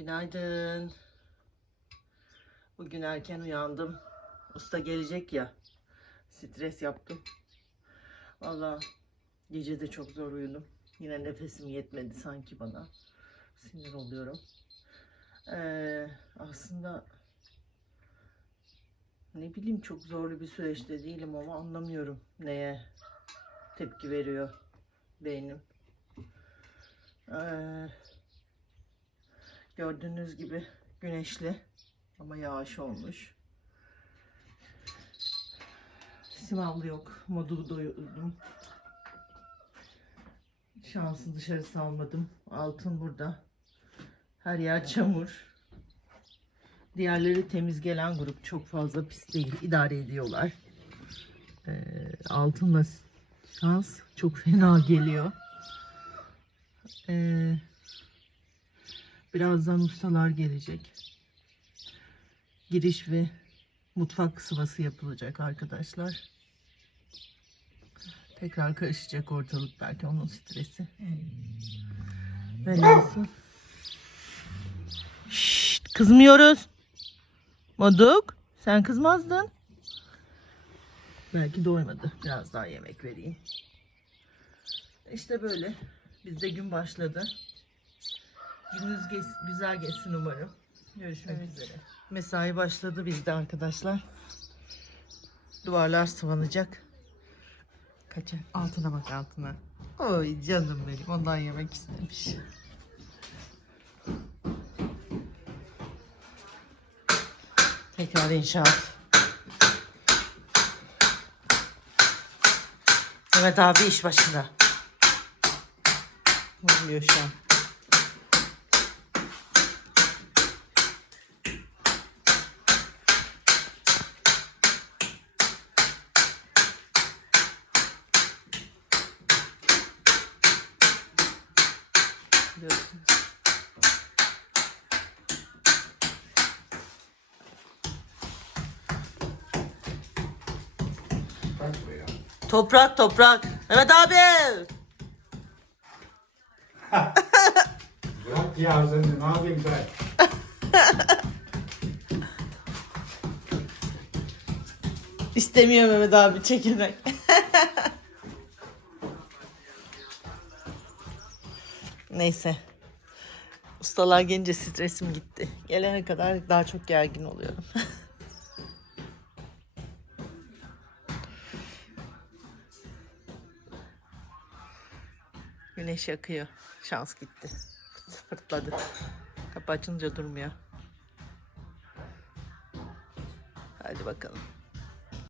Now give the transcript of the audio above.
Günaydın. Bugün erken uyandım. Usta gelecek ya. Stres yaptım. Valla gece de çok zor uyudum. Yine nefesim yetmedi sanki bana. Sinir oluyorum. Ee, aslında ne bileyim çok zorlu bir süreçte değilim ama anlamıyorum neye tepki veriyor beynim. Ee, gördüğünüz gibi güneşli ama yağış olmuş. Simavlı yok. Modu doyurdum. Şansı dışarı salmadım. Altın burada. Her yer çamur. Diğerleri temiz gelen grup çok fazla pis değil. İdare ediyorlar. Ee, altınla şans çok fena geliyor. Ee, birazdan ustalar gelecek. Giriş ve mutfak sıvası yapılacak arkadaşlar. Tekrar karışacak ortalık belki onun stresi. Velhasıl. Şşt, kızmıyoruz. Moduk sen kızmazdın. Belki doymadı. Biraz daha yemek vereyim. İşte böyle. Bizde gün başladı. Gününüz geç- güzel geçsin umarım. Görüşmek üzere. Mesai başladı bizde arkadaşlar. Duvarlar sıvanacak. Kaça? Altına bak altına. Oy canım benim. Ondan yemek istemiş. Tekrar inşaat. Evet abi iş başında. Oluyor şu an. Buraya. Toprak toprak. Evet abi. Bırak ya de ne yapayım ben? İstemiyor Mehmet abi çekilmek. Neyse. Ustalar gelince stresim gitti. Gelene kadar daha çok gergin oluyorum. Güneş yakıyor. Şans gitti. Fırtladı. Kapı açınca durmuyor. Hadi bakalım.